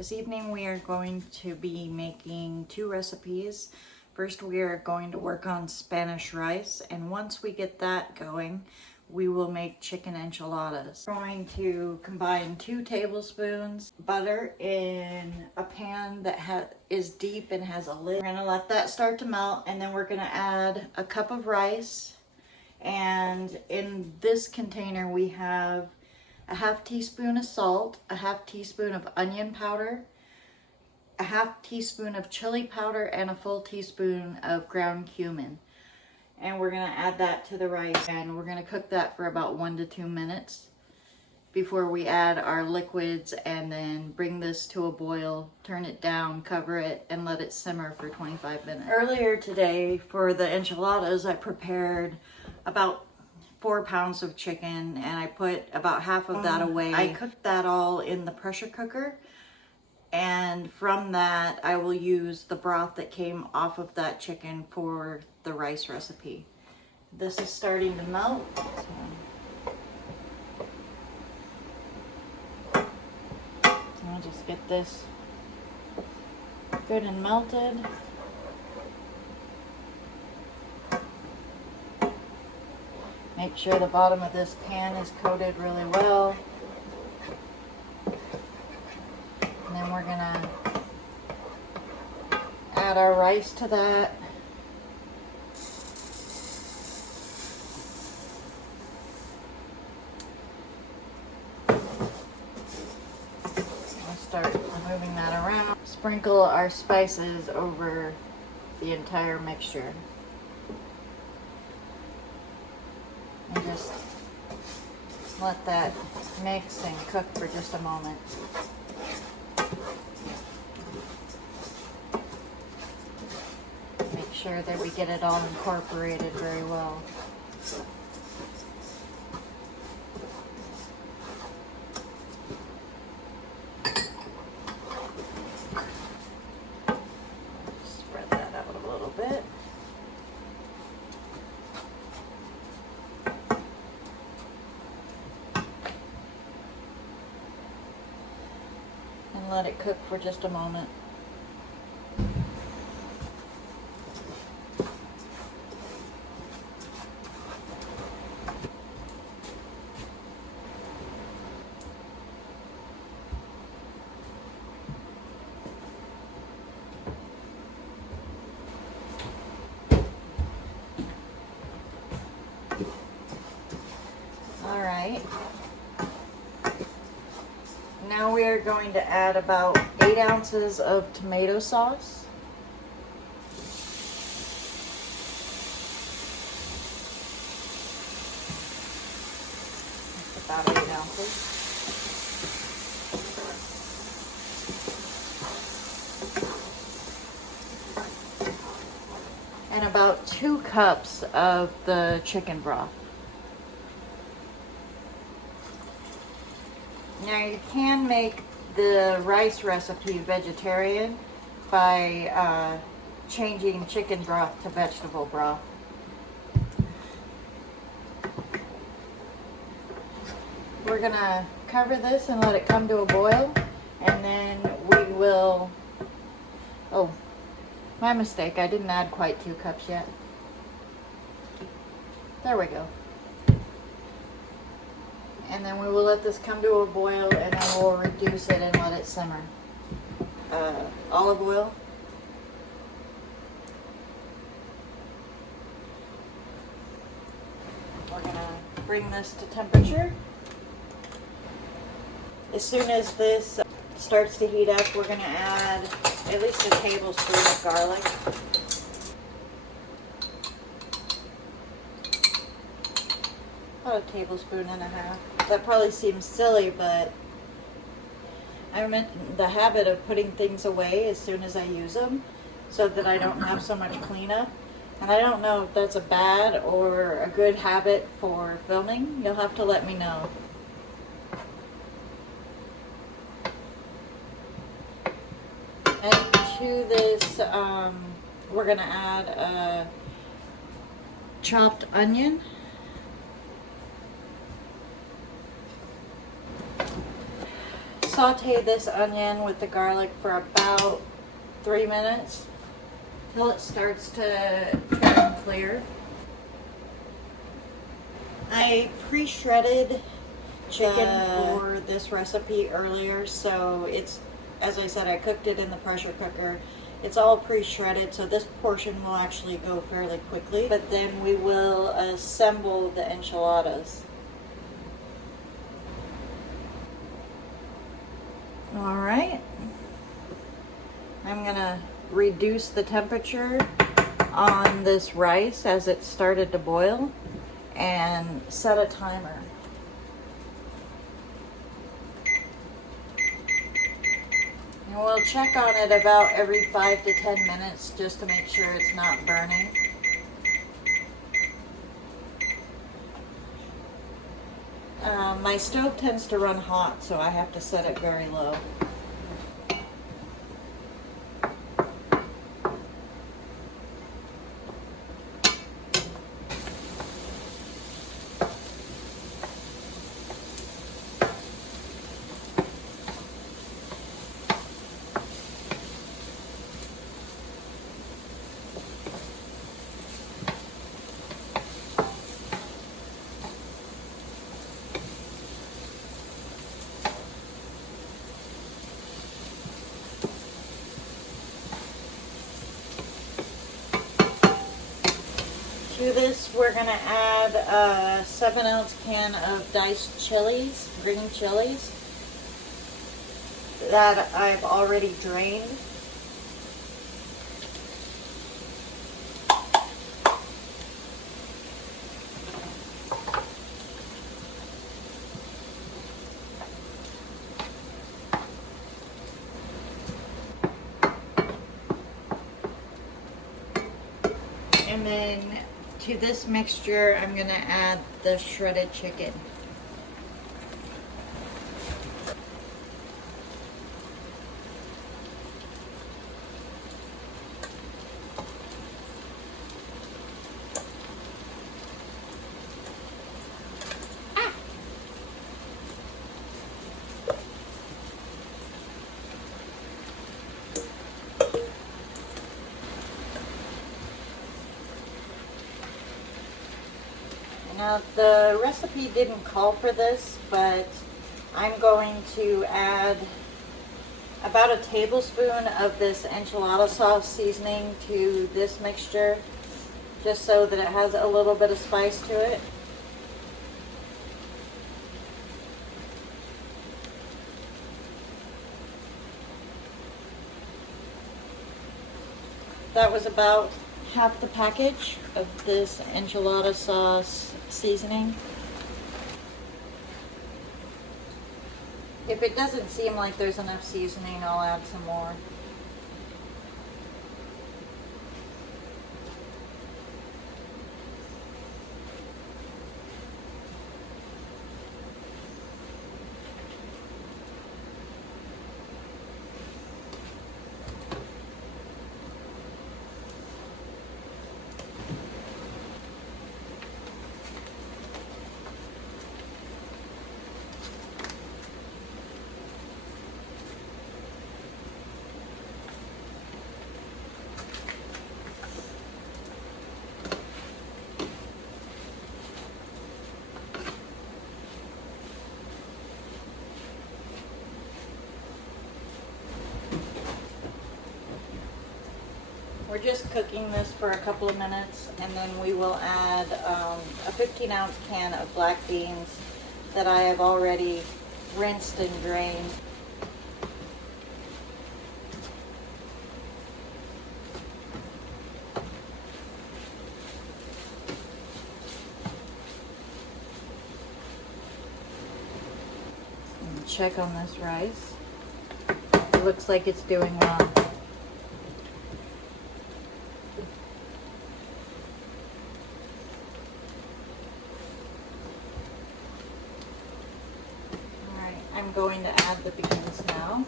This evening we are going to be making two recipes. First we are going to work on Spanish rice, and once we get that going, we will make chicken enchiladas. We're going to combine 2 tablespoons butter in a pan that is deep and has a lid. We're gonna let that start to melt, and then we're gonna add a cup of rice. And in this container we have a half teaspoon of salt, a half teaspoon of onion powder, a half teaspoon of chili powder, and a full teaspoon of ground cumin. And we're gonna add that to the rice, and we're gonna cook that for about 1 to 2 minutes before we add our liquids, and then bring this to a boil, turn it down, cover it, and let it simmer for 25 minutes. Earlier today for the enchiladas, I prepared about 4 pounds of chicken, and I put about half of that away. I cooked that all in the pressure cooker, and from that I will use the broth that came off of that chicken for the rice recipe. This is starting to melt. I'll just get this good and melted. Make sure the bottom of this pan is coated really well. And then we're gonna add our rice to that. We'll start moving that around. Sprinkle our spices over the entire mixture. And just let that mix and cook for just a moment. Make sure that we get it all incorporated very well. Spread that out a little bit. And let it cook for just a moment. All right. Now we are going to add about 8 ounces of tomato sauce. That's about 8 ounces. And about 2 cups of the chicken broth. Now you can make the rice recipe vegetarian by changing chicken broth to vegetable broth. We're gonna cover this and let it come to a boil, and then we will, oh, my mistake, I didn't add quite 2 cups yet. There we go. And then we will let this come to a boil, and then we'll reduce it and let it simmer. Olive oil. We're gonna bring this to temperature. As soon as this starts to heat up, we're gonna add at least a tablespoon of garlic. About a tablespoon and a half. That probably seems silly, but I'm in the habit of putting things away as soon as I use them so that I don't have so much cleanup. And I don't know if that's a bad or a good habit for filming. You'll have to let me know. And to this, we're gonna add a chopped onion. saute this onion with the garlic for about 3 minutes till it starts to turn clear. I pre-shredded chicken for this recipe earlier, so it's, as I said, I cooked it in the pressure cooker. It's all pre-shredded, so this portion will actually go fairly quickly, but then we will assemble the enchiladas. All right, I'm gonna reduce the temperature on this rice as it started to boil and set a timer. And we'll check on it about every 5 to 10 minutes just to make sure it's not burning. My stove tends to run hot, so I have to set it very low. To this, we're going to add a 7-ounce can of diced chilies, green chilies, that I've already drained. And then to this mixture, I'm going to add the shredded chicken. Now, the recipe didn't call for this, but I'm going to add about a tablespoon of this enchilada sauce seasoning to this mixture, just so that it has a little bit of spice to it. That was about half the package of this enchilada sauce seasoning. If it doesn't seem like there's enough seasoning, I'll add some more. We're just cooking this for a couple of minutes, and then we will add a 15-ounce can of black beans that I have already rinsed and drained. And check on this rice. It looks like it's doing well. I'm going to add the beans now.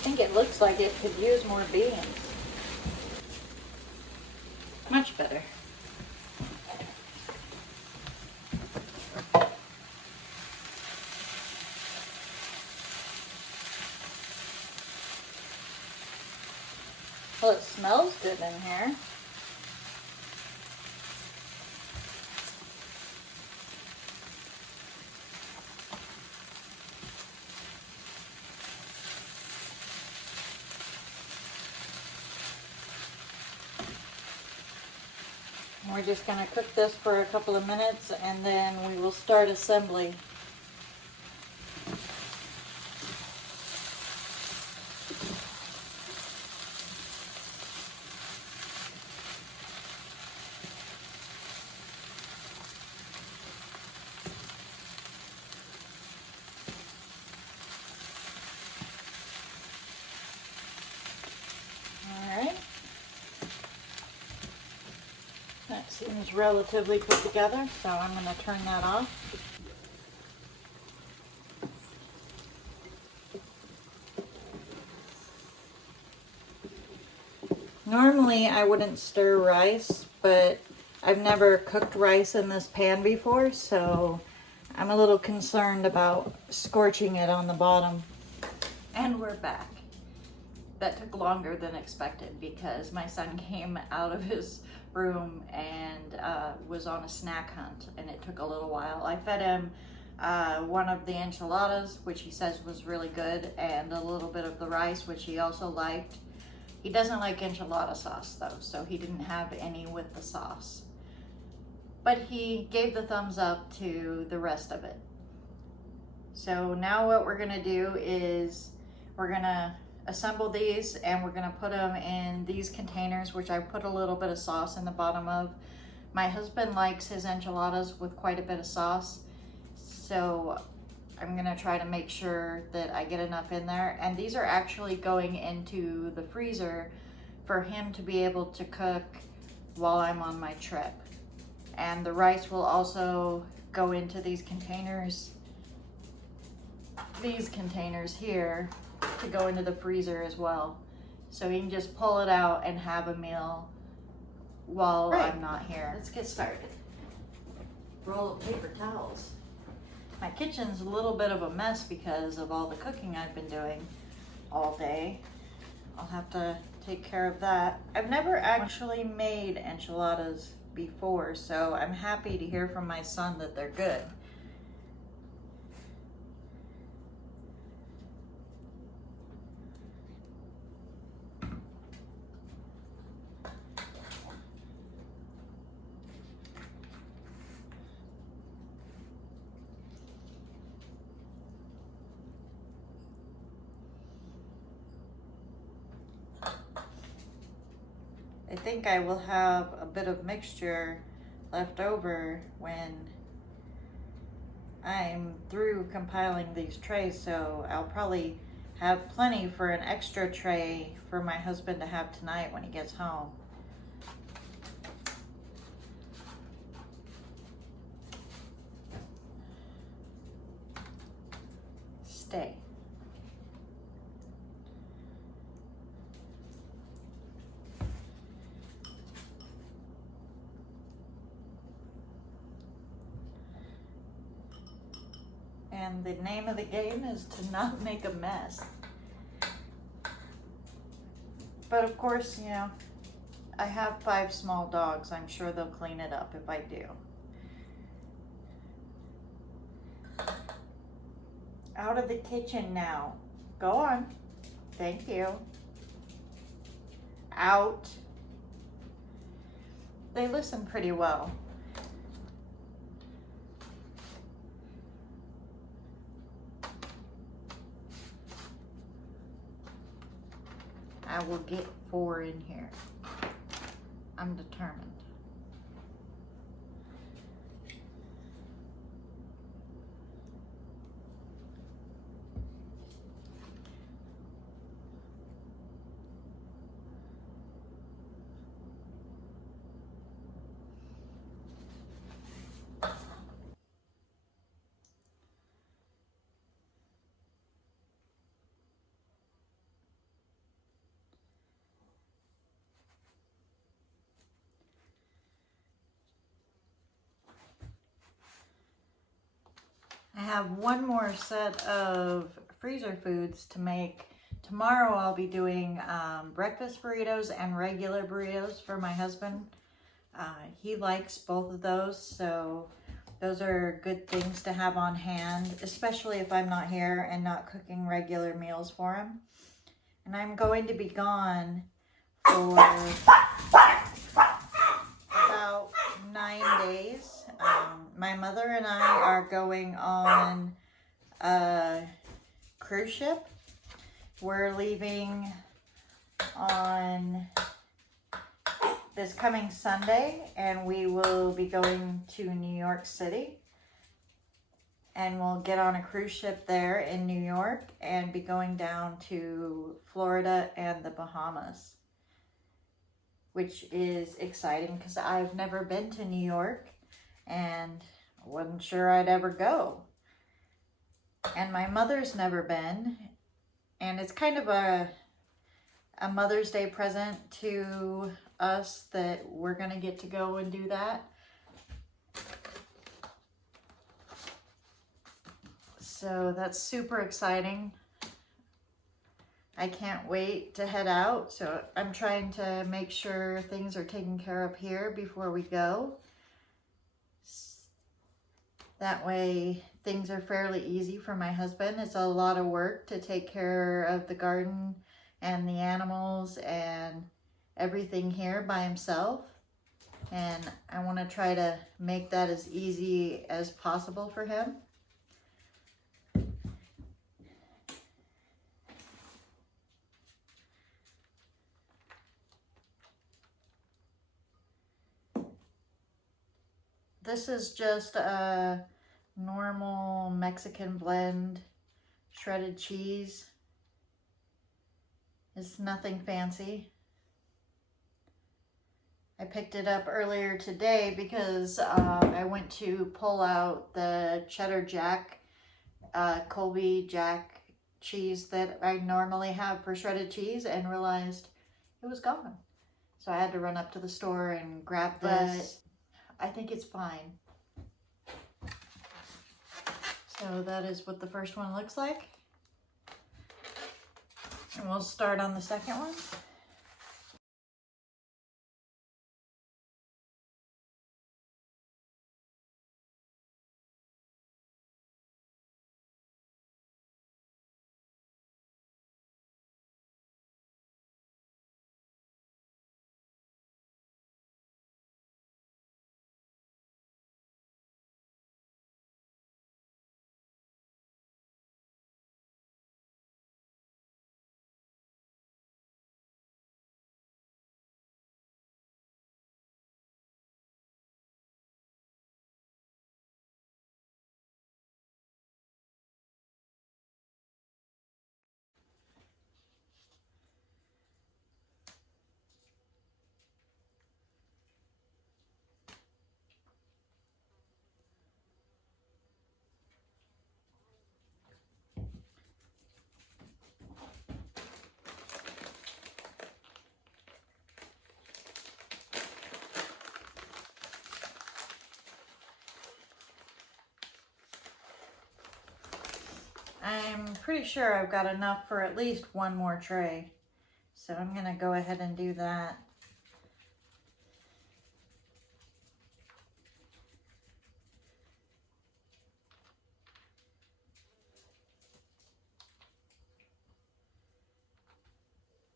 think it looks like it could use more beans. Much better. Well, it smells good in here. We're just going to cook this for a couple of minutes and then we will start assembly. Alright. That seems relatively put together, so I'm going to turn that off. Normally I wouldn't stir rice, but I've never cooked rice in this pan before, so I'm a little concerned about scorching it on the bottom. And we're back. That took longer than expected because my son came out of his room and was on a snack hunt, and it took a little while. I fed him one of the enchiladas, which he says was really good, and a little bit of the rice, which he also liked. He doesn't like enchilada sauce though, so he didn't have any with the sauce. But he gave the thumbs up to the rest of it. So now what we're gonna do is we're gonna assemble these and we're gonna put them in these containers, which I put a little bit of sauce in the bottom of. My husband likes his enchiladas with quite a bit of sauce, so I'm gonna try to make sure that I get enough in there. And these are actually going into the freezer for him to be able to cook while I'm on my trip. And the rice will also go into these containers here to go into the freezer as well. So he can just pull it out and have a meal while I'm not here. Let's get started. Roll of paper towels. My kitchen's a little bit of a mess because of all the cooking I've been doing all day. I'll have to take care of that. I've never actually made enchiladas before, so I'm happy to hear from my son that they're good. I think I will have a bit of mixture left over when I'm through compiling these trays, so I'll probably have plenty for an extra tray for my husband to have tonight when he gets home. Stay. And the name of the game is to not make a mess. But of course, you know, I have 5 small dogs. I'm sure they'll clean it up if I do. Out of the kitchen now. Go on. Thank you. Out. They listen pretty well. I will get 4 in here. I'm determined. have one more set of freezer foods to make. Tomorrow I'll be doing breakfast burritos and regular burritos for my husband. He likes both of those, so those are good things to have on hand, especially if I'm not here and not cooking regular meals for him. And I'm going to be gone for about 9 days. My mother and I are going on a cruise ship. We're leaving on this coming Sunday, and we will be going to New York City. And we'll get on a cruise ship there in New York and be going down to Florida and the Bahamas, which is exciting because I've never been to New York and wasn't sure I'd ever go. And my mother's never been, and it's kind of a Mother's Day present to us that we're gonna get to go and do that. So that's super exciting. I can't wait to head out. So I'm trying to make sure things are taken care of here before we go. That way things are fairly easy for my husband. It's a lot of work to take care of the garden and the animals and everything here by himself. And I want to try to make that as easy as possible for him. This is just a normal Mexican blend shredded cheese. It's nothing fancy. I picked it up earlier today because I went to pull out the cheddar jack, Colby Jack cheese that I normally have for shredded cheese and realized it was gone. So I had to run up to the store and grab this. I think it's fine. So that is what the first one looks like. And we'll start on the second one. I'm pretty sure I've got enough for at least one more tray. So I'm gonna go ahead and do that.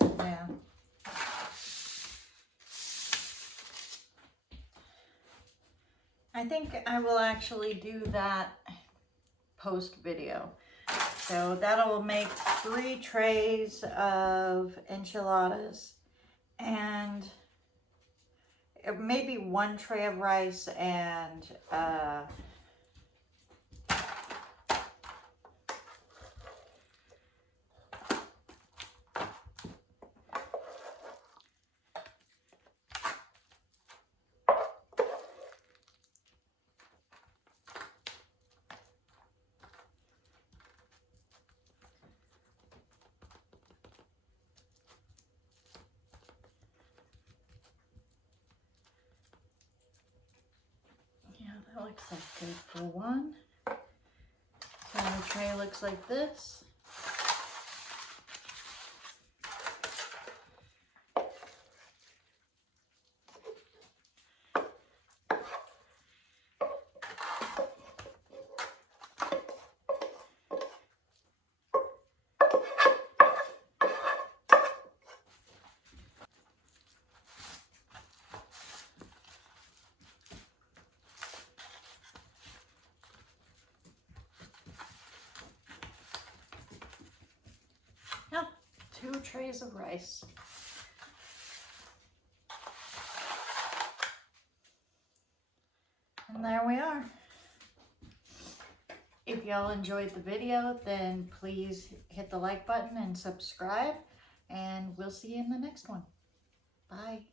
Yeah. I think I will actually do that post video. So that'll make 3 trays of enchiladas and maybe 1 tray of rice and yeah, that looks like good for 1. tray looks like this. Yep, 2 trays of rice. And there we are. If y'all enjoyed the video, then please hit the like button and subscribe, and we'll see you in the next one. Bye.